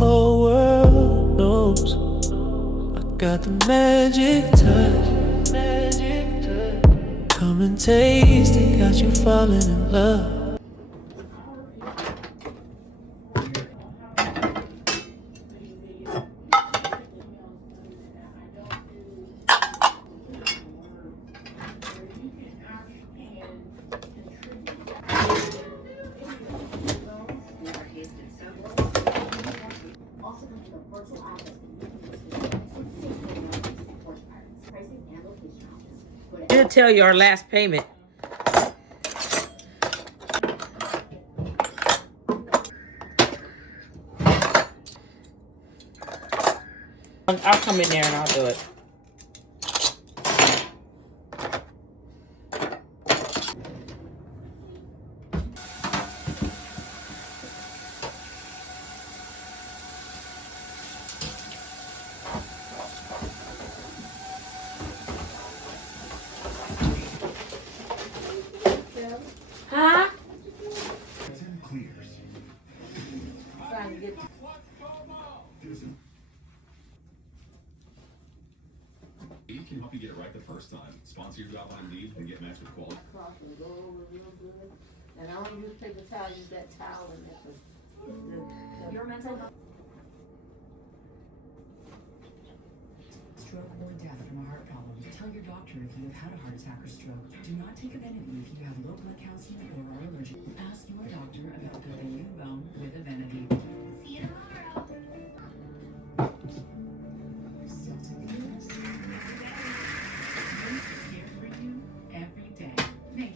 whole world knows I got the magic touch. Come and taste it, got you falling in love. I'll tell you our last payment. I'll come in there and I'll do it. Huh? He can help you get it right the first time. Sponsor your outline lead and get matched with quality. Go over real good. And I don't use paper towel, use that towel and that's your mental health. Stroke or death from a heart problem. Tell your doctor if you have had a heart attack or stroke. Do not take Evenity if you have low blood calcium or are allergic. Ask your doctor about building new bone with Evenity. See you tomorrow. Still taking this? Here for you every day. Me.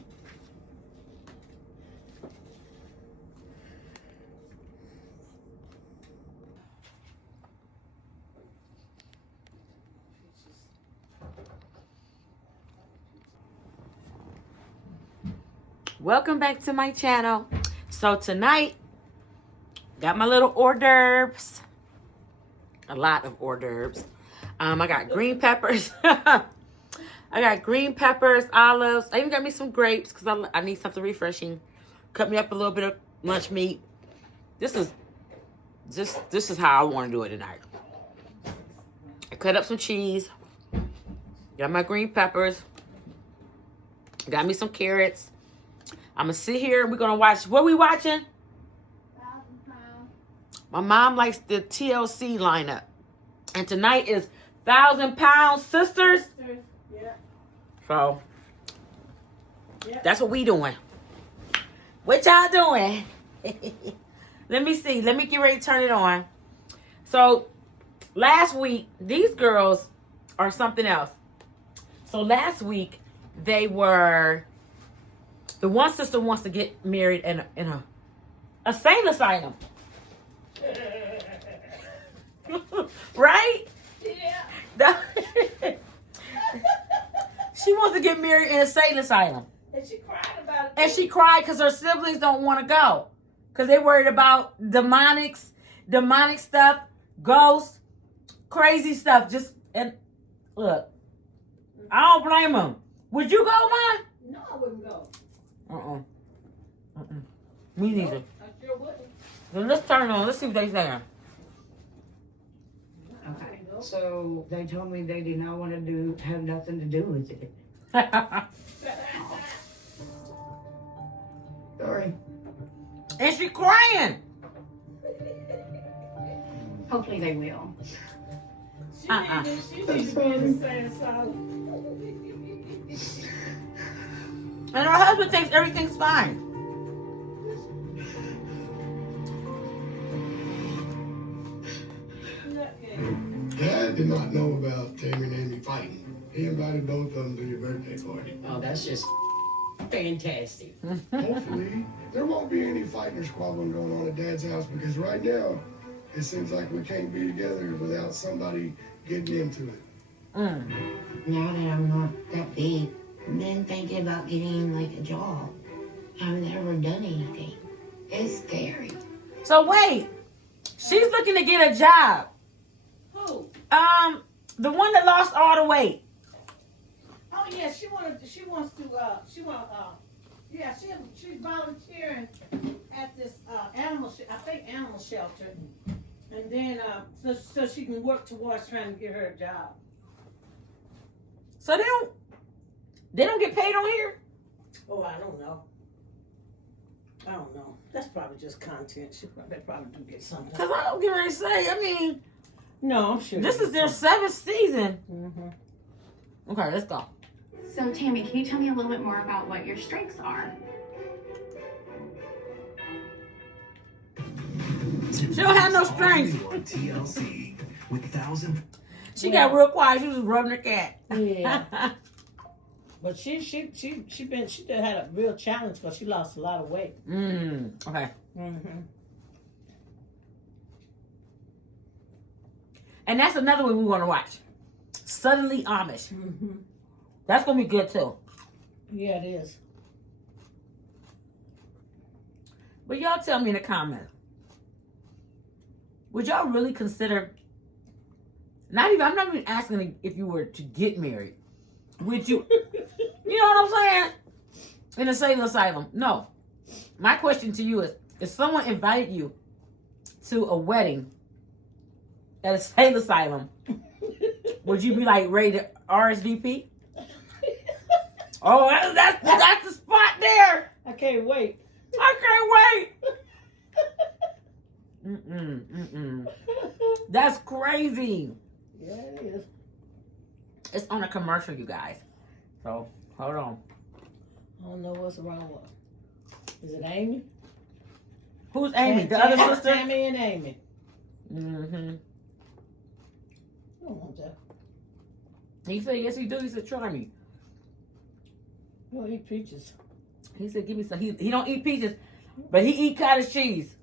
Welcome back to my channel. So tonight, got my little hors d'oeuvres. A lot of hors d'oeuvres. I got green peppers. I got green peppers, olives. I even got me some grapes because I need something refreshing. Cut me up a little bit of lunch meat. This is how I want to do it tonight. I cut up some cheese. Got my green peppers. Got me some carrots. I'm going to sit here and we're going to watch. What are we watching? My mom likes the TLC lineup. And tonight is 1,000 Pound Sisters. Yeah. So, that's what we doing. What y'all doing? Let me see. Let me get ready to turn it on. So, last week, these girls are something else. So, last week, they were... The one sister wants to get married in a insane asylum. Right? Yeah. She wants to get married in a insane asylum. And she cried about it. And she cried because her siblings don't want to go. Because they're worried about demonic stuff, ghosts, crazy stuff. And look, I don't blame them. Would you go, Mom? No, I wouldn't go. Me neither. I sure wouldn't. Then let's turn it on. Let's see what they're saying. Okay, so they told me they did not want to have nothing to do with it. Sorry. And she crying. Hopefully they will. She needs to go to the same asylum. And her husband thinks everything's fine. Dad did not know about Tammy and Amy fighting. He invited both of them to your birthday party. Oh, that's just fantastic. Hopefully, there won't be any fighting or squabbling going on at Dad's house because right now, it seems like we can't be together without somebody getting into it. Now that I'm not that big, I've been thinking about getting like a job. I've never done anything. It's scary. So wait, she's looking to get a job. Who? The one that lost all the weight. Oh yeah, she's volunteering at this animal shelter And then, so she can work towards trying to get her a job. So they don't get paid on here? Oh, I don't know. That's probably just content. They probably do get something. Because I was getting ready to say, I mean, No, I'm sure. this is their 7th season. Mm-hmm. Okay, let's go. So, Tammy, can you tell me a little bit more about what your strengths are? She don't have no strengths. On TLC with thousands. She got real quiet. She was rubbing her cat. Yeah. But she did had a real challenge because she lost a lot of weight. Okay. Mm-hmm. And that's another one we want to watch. Suddenly Amish. Mm-hmm. That's going to be good too. Yeah, it is. But y'all tell me in the comments. Would y'all really consider, I'm not even asking if you were to get married. Would you, you know what I'm saying? In a state asylum. No. My question to you is, if someone invited you to a wedding at a state asylum, would you be like ready to RSVP? Oh, that's the spot there. I can't wait. I can't wait. That's crazy. Yeah, it is. It's on a commercial, you guys. So, hold on. I don't know what's wrong with her. Is it Amy? Who's Amy? The other sister? Tammy and Amy. Mm-hmm. I don't want that. He said, yes, he do. He said, try me. You don't eat peaches. He said, give me some. He don't eat peaches, but he eat cottage cheese.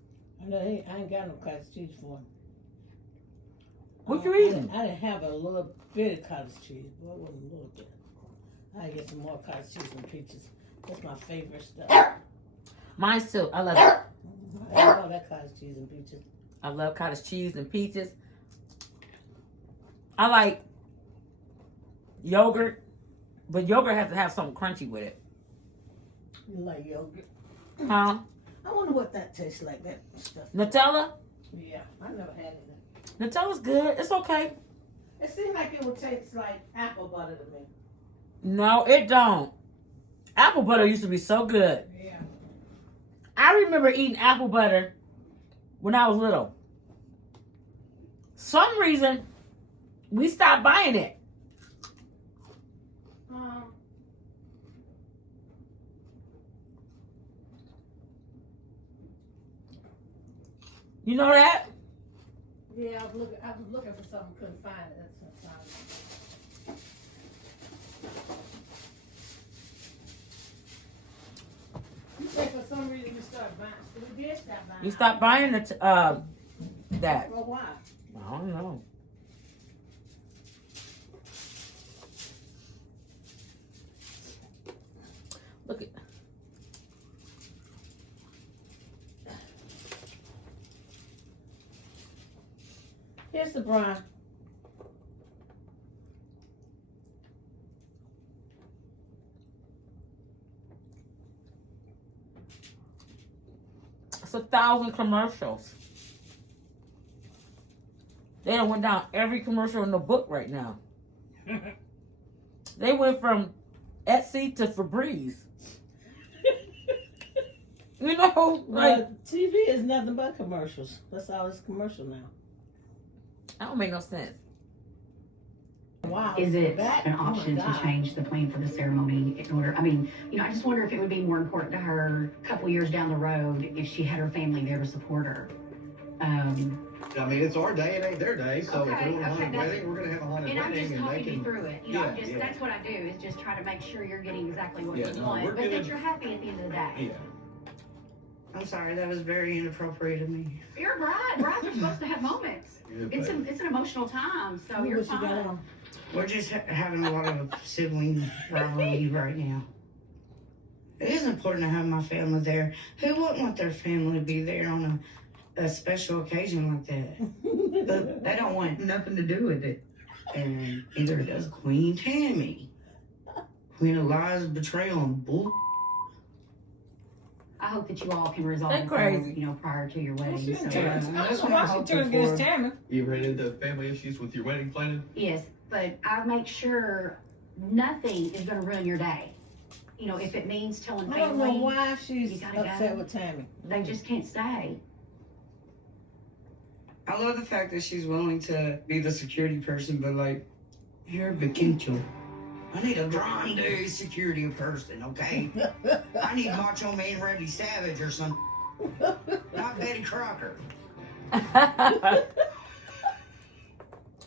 I know I ain't got no cottage cheese for him. What you eating? I didn't have a little bit of cottage cheese, but it wasn't a little bit. I get some more cottage cheese and peaches. That's my favorite stuff. Mine too. I love it. I love that cottage cheese and peaches. I love cottage cheese and peaches. I like yogurt, but yogurt has to have something crunchy with it. You like yogurt? Huh? I wonder what that tastes like. That stuff. Nutella? Yeah, I never had it. Nutella's good. It's okay. It seemed like it would taste like apple butter to me. No, it don't. Apple butter used to be so good. Yeah. I remember eating apple butter when I was little. Some reason we stopped buying it. You know that? Yeah, I was looking for something, couldn't find it. That's what I found. You say for some reason we started buying. We did stop buying. You stopped buying that. Well, why? I don't know. Look at. Here's the brine. It's 1,000 commercials. They done went down every commercial in the book right now. They went from Etsy to Febreze. You know, like TV is nothing but commercials. That's all it's commercial now. that don't make no sense. Wow. Is it That- an oh my option to God. change the plan for the ceremony in order? I mean, I just wonder if it would be more important to her a couple years down the road if she had her family there to support her. I mean, it's our day, it ain't their day, so if Okay, we want a haunted okay, wedding, we're gonna have a haunted And I'm wedding, just and they talking you can. through it. Yeah, just yeah. that's what I do is just try to make sure you're getting exactly what Yeah, you no, want, we're but good. that you're happy at the end of the day. Yeah. I'm sorry, that was very inappropriate of me. You're a bride. Brides are supposed to have moments. Good, It's baby. an emotional time, so Look you're what you got fine. on. We're just having a lot of sibling rivalry right now. It is important to have my family there. Who wouldn't want their family to be there on a special occasion like that? But they don't want nothing to do with it. And neither does Queen Tammy. Queen Eliza's betrayal and bull. I hope that you all can resolve They're it, crazy. you know, prior to your wedding. She So, didn't tell us. That's what Why I'm she hoping turned against for. Tammy? You ran into family issues with your wedding planning? yes, but I make sure nothing is going to ruin your day. You know, if it means telling I don't know family, why she's you gotta upset go. with Tammy. they just can't stay. I love the fact that she's willing to be the security person, but like, you're a Bequincho. I need a grande security person, okay? I need Macho Man Randy Savage or something. Not Betty Crocker.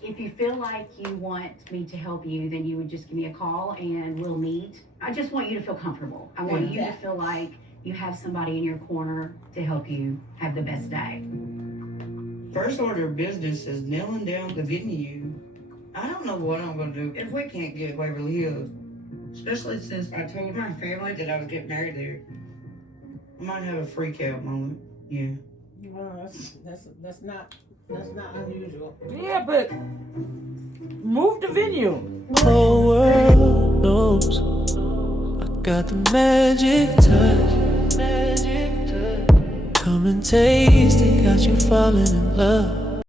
If you feel like you want me to help you, then you would just give me a call and we'll meet. I just want you to feel comfortable. I want you to feel like you have somebody in your corner to help you have the best day. First order of business is nailing down the venue. I don't know what I'm gonna do if we can't get Waverly Hills. Especially since I told my family that I was getting married there. I might have a freak out moment. Yeah. Well, that's not unusual. Yeah, but move the venue. Whole world knows I got the magic touch. Come and taste it, got you falling in love.